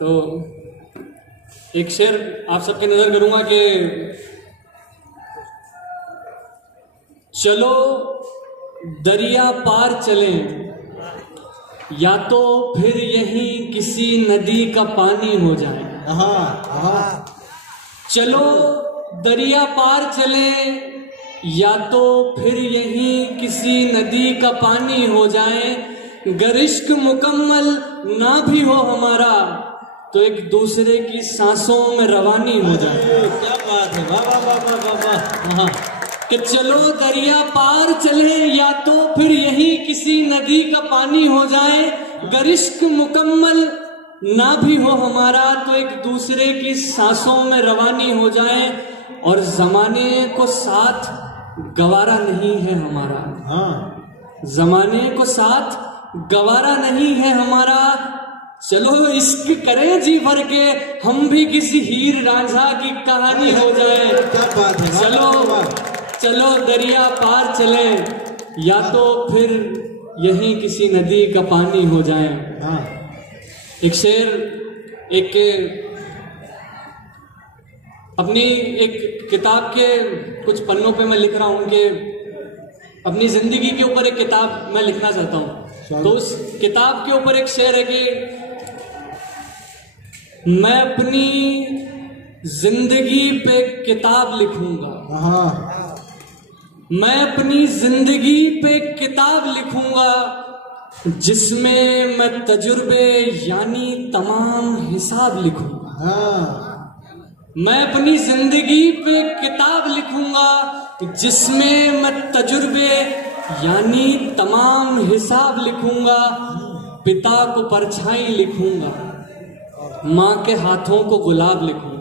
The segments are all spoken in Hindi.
तो एक शेर आप सबके नजर करूंगा कि चलो दरिया पार चलें या तो फिर यहीं किसी नदी का पानी हो जाए। चलो दरिया पार चलें या तो फिर यहीं किसी नदी का पानी हो जाए। गर इश्क मुकम्मल ना भी हो हमारा तो एक दूसरे की सांसों में रवानी हो जाए। क्या बात है, वाह वाह वाह वाह वाह वाह। कि चलो दरिया पार चले या तो फिर यहीं किसी नदी का पानी हो जाए। गर इश्क मुकम्मल ना भी हो हमारा तो एक दूसरे की सांसों में रवानी हो जाए। और जमाने को साथ गवारा नहीं है हमारा। जमाने को साथ गवारा नहीं है हमारा। चलो इश्क करें जी भर के हम भी किसी हीर रांझा की कहानी हो जाए। क्या बात है, चलो चलो दरिया पार चले या तो फिर यहीं किसी नदी का पानी हो जाए। एक शेर एक अपनी एक किताब के कुछ पन्नों पे मैं लिख रहा हूं कि अपनी जिंदगी के ऊपर एक किताब मैं लिखना चाहता हूं। तो उस किताब के ऊपर एक शेर है कि मैं अपनी जिंदगी पे किताब लिखूंगा। मैं अपनी जिंदगी पे किताब लिखूंगा जिसमें मैं तजुर्बे यानी तमाम हिसाब लिखूंगा। मैं अपनी जिंदगी पे किताब लिखूंगा जिसमें मैं तजुर्बे यानी तमाम हिसाब लिखूंगा। पिता को परछाई लिखूंगा, माँ के हाथों को गुलाब लिखूंगा।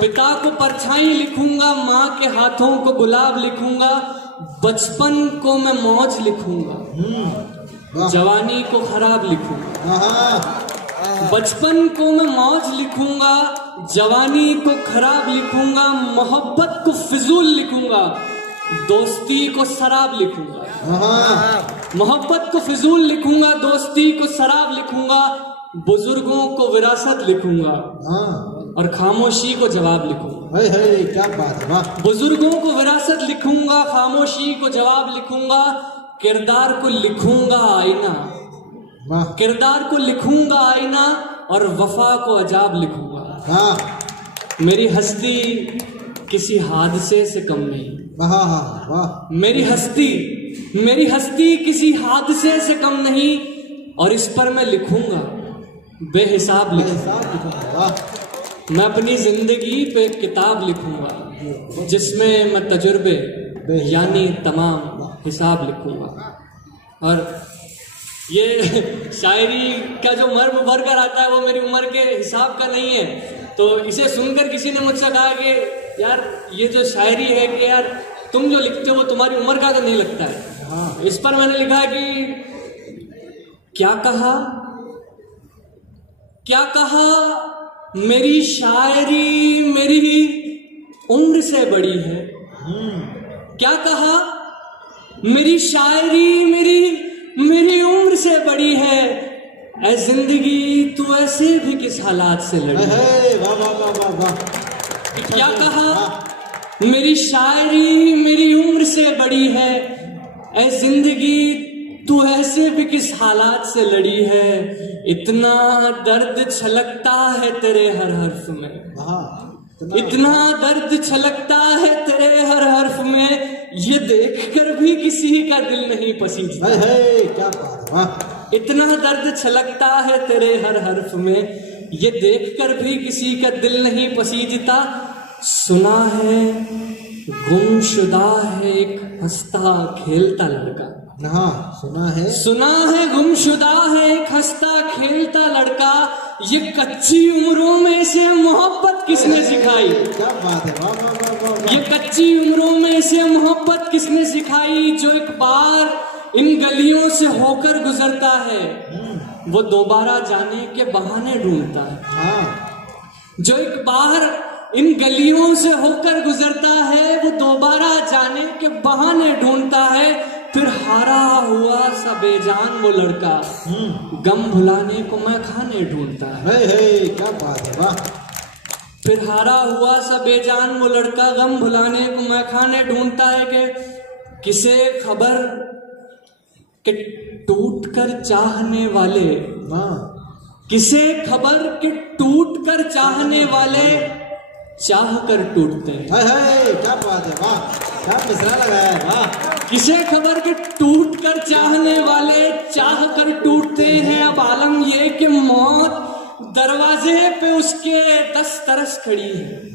पिता को परछाई लिखूंगा, माँ के हाथों को गुलाब लिखूंगा। बचपन को मैं मौज लिखूंगा, जवानी को खराब लिखूंगा। बचपन को मैं मौज लिखूंगा, जवानी को खराब लिखूंगा। मोहब्बत को फिजूल लिखूंगा, दोस्ती को शराब लिखूंगा। मोहब्बत को फिजूल लिखूंगा, दोस्ती को शराब लिखूंगा। बुजुर्गों को विरासत लिखूंगा और खामोशी को जवाब लिखूंगा। क्या बात है, वाह। बुजुर्गों को विरासत लिखूंगा, खामोशी को जवाब लिखूंगा। किरदार को लिखूंगा आईना, किरदार को लिखूंगा आईना और वफा को अजाब लिखूंगा। मेरी हस्ती किसी हादसे से कम नहीं। मेरी हस्ती किसी हादसे से कम नहीं और इस पर मैं लिखूंगा बेहिसाब लिखूंगा। मैं अपनी जिंदगी पे किताब लिखूंगा जिसमें मैं तजुर्बे यानी तमाम हिसाब लिखूंगा। और ये शायरी का जो मर्म भर कर आता है वो मेरी उम्र के हिसाब का नहीं है। तो इसे सुनकर किसी ने मुझसे कहा कि यार ये जो शायरी है कि यार तुम जो लिखते हो वो तुम्हारी उम्र का तो नहीं लगता है। इस पर मैंने लिखा कि क्या कहा मेरी शायरी मेरी उम्र से बड़ी है। क्या कहा मेरी शायरी मेरी उम्र से बड़ी है। ऐ जिंदगी तू ऐसे भी किस हालात से लड़ी। क्या कहा मेरी शायरी मेरी उम्र से बड़ी है। ऐ जिंदगी तू ऐसे भी किस हालात से लड़ी है। इतना दर्द छलकता है तेरे हर हर्फ में। इतना दर्द छलकता है तेरे हर हर्फ में। ये देखकर भी किसी का दिल नहीं पसीजता। क्या बात। इतना दर्द छलकता है तेरे हर हर्फ में। ये देखकर भी किसी का दिल नहीं पसीजता। सुना है गुमशुदा है एक हंसता खेलता लड़का। सुना है गुमशुदा है एक हंसता खेलता लड़का। ये कच्ची उम्रों में इसे मोहब्बत किसने सिखाई। क्या बात है, ये कच्ची उम्रों में इसे मोहब्बत किसने सिखाई। जो एक बार इन गलियों से होकर गुजरता है वो दोबारा जाने के बहाने ढूंढता है। जो एक बार इन गलियों से होकर गुजरता है वो दोबारा जाने के बहाने ढूंढता है। फिर हारा हुआ सा बेजान वो लड़का, गम भुलाने को मैं खाने ढूंढता है। हे क्या बात है, वाह। फिर हारा हुआ सा बेजान वो लड़का, गम भुलाने को मैं खाने ढूंढता है कि किसे खबर कि टूट कर चाहने वाले, किसे खबर कि टूट कर चाहने वाले चाह कर टूटते हैं। क्या बात है, वाह। क्या मिसरा लगा है, वाह। किसे खबर कि टूट कर चाहने वाले चाह कर टूटते हैं। अब आलम ये कि मौत दरवाजे पे उसके 10 तरस खड़ी है।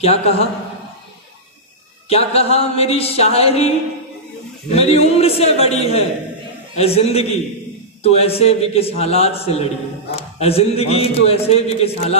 क्या कहा, क्या कहा, मेरी शायरी मेरी उम्र से बड़ी है। ऐ जिंदगी तो ऐसे भी किस हालात से लड़ी है। ऐ जिंदगी तो ऐसे भी किस हालात